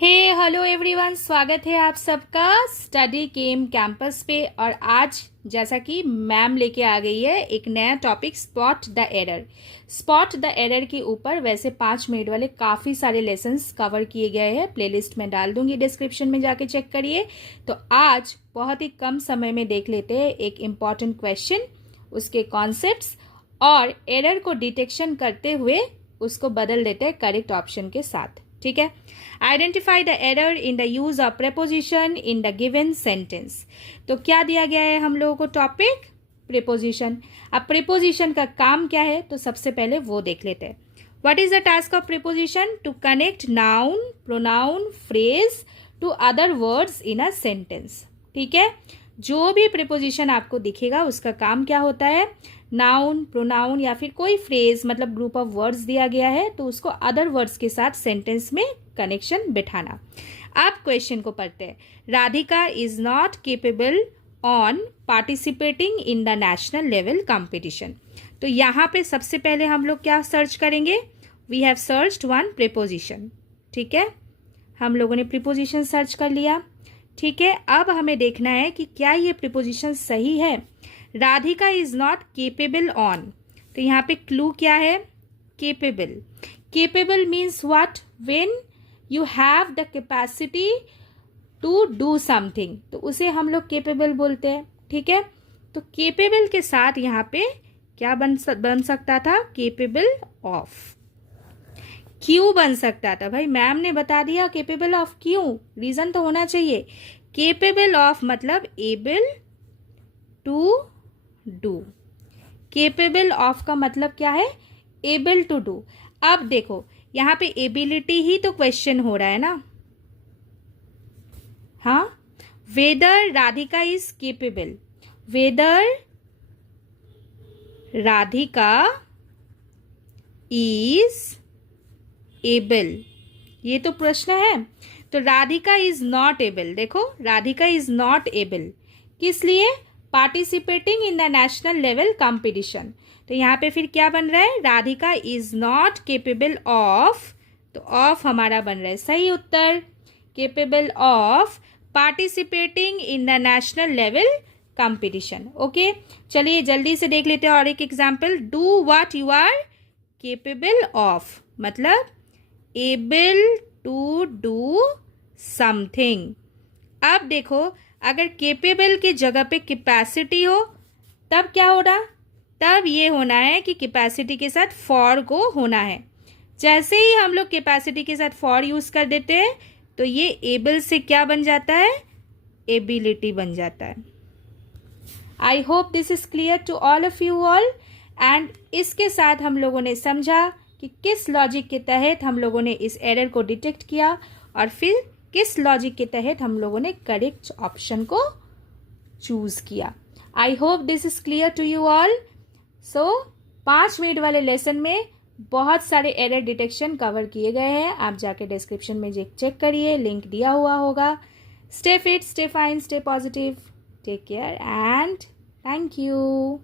हे hello everyone, स्वागत है आप सबका स्टडी केम कैंपस पे। और आज जैसा कि मैम लेके आ गई है एक नया topic, spot the error. Spot the error के ऊपर वैसे 5 मिनट वाले काफ़ी सारे लेसन्स कवर किए गए हैं, प्लेलिस्ट में डाल दूंगी, डिस्क्रिप्शन में जाके चेक करिए। तो आज बहुत ही कम समय में देख लेते हैं एक इम्पॉर्टेंट क्वेश्चन, उसके कॉन्सेप्ट्स और एरर को डिटेक्शन करते हुए उसको बदल देते हैं करेक्ट ऑप्शन के साथ। ठीक है। Identify the error in the use of preposition in the given sentence. तो क्या दिया गया है हम लोगों को टॉपिक, प्रेपोजिशन। अब प्रेपोजिशन का काम क्या है तो सबसे पहले वो देख लेते हैं। What is the task of preposition? To connect noun, pronoun, phrase to other words in a sentence. ठीक है। जो भी प्रेपोजिशन आपको दिखेगा उसका काम क्या होता है, नाउन, प्रोनाउन या फिर कोई फ्रेज मतलब ग्रुप ऑफ वर्ड्स दिया गया है तो उसको अदर वर्ड्स के साथ सेंटेंस में कनेक्शन बिठाना। अब क्वेश्चन को पढ़ते हैं। Radhika is not capable on participating in the national level competition. तो यहाँ पे सबसे पहले हम लोग क्या सर्च करेंगे? We have searched one preposition. ठीक है, हम लोगों ने प्रीपोजिशन सर्च कर लिया। ठीक है, अब हमें देखना है कि क्या ये प्रीपोजिशन सही है। Radhika is not capable on, तो यहाँ पे क्लू क्या है? Capable. Capable means what? When you have the capacity to do something, तो उसे हम लोग केपेबल बोलते हैं। ठीक है, तो केपेबल के साथ यहाँ पे क्या बन सकता था? Capable of. क्यों बन सकता था? भाई मैम ने बता दिया केपेबल ऑफ, क्यों? रीजन तो होना चाहिए। केपेबल ऑफ मतलब able to do. Capable of का मतलब क्या है? Able to do. अब देखो यहाँ पे एबिलिटी ही तो क्वेश्चन हो रहा है ना। हाँ, whether Radhika is capable, whether Radhika is able, ये तो प्रश्न है। तो राधिका इज नॉट एबल, देखो राधिका इज नॉट एबल किस लिए? Participating in the national level competition. तो यहाँ पे फिर क्या बन रहा है? Radhika is not capable of, तो ऑफ हमारा बन रहा है सही उत्तर। Capable of participating in the national level competition. Okay, चलिए जल्दी से देख लेते हैं और एक example. Do what you are capable of मतलब एबल टू डू समथिंग। अब देखो अगर केपेबल की जगह पे कैपेसिटी हो तब क्या होना? तब ये होना है कि कैपेसिटी के साथ फॉर को होना है। जैसे ही हम लोग कैपेसिटी के साथ फॉर यूज कर देते हैं तो ये एबल से क्या बन जाता है? एबिलिटी बन जाता है। I hope this is clear to all of you all. And इसके साथ हम लोगों ने समझा कि किस लॉजिक के तहत हम लोगों ने इस एरर को डिटेक्ट किया और फिर किस लॉजिक के तहत हम लोगों ने करेक्ट ऑप्शन को चूज किया। I hope this is clear to you all. So 5 minute वाले लेसन में बहुत सारे एरर डिटेक्शन कवर किए गए हैं, आप जाके डिस्क्रिप्शन में चेक करिए, लिंक दिया हुआ होगा। Stay fit, stay fine, stay positive, take care and thank you.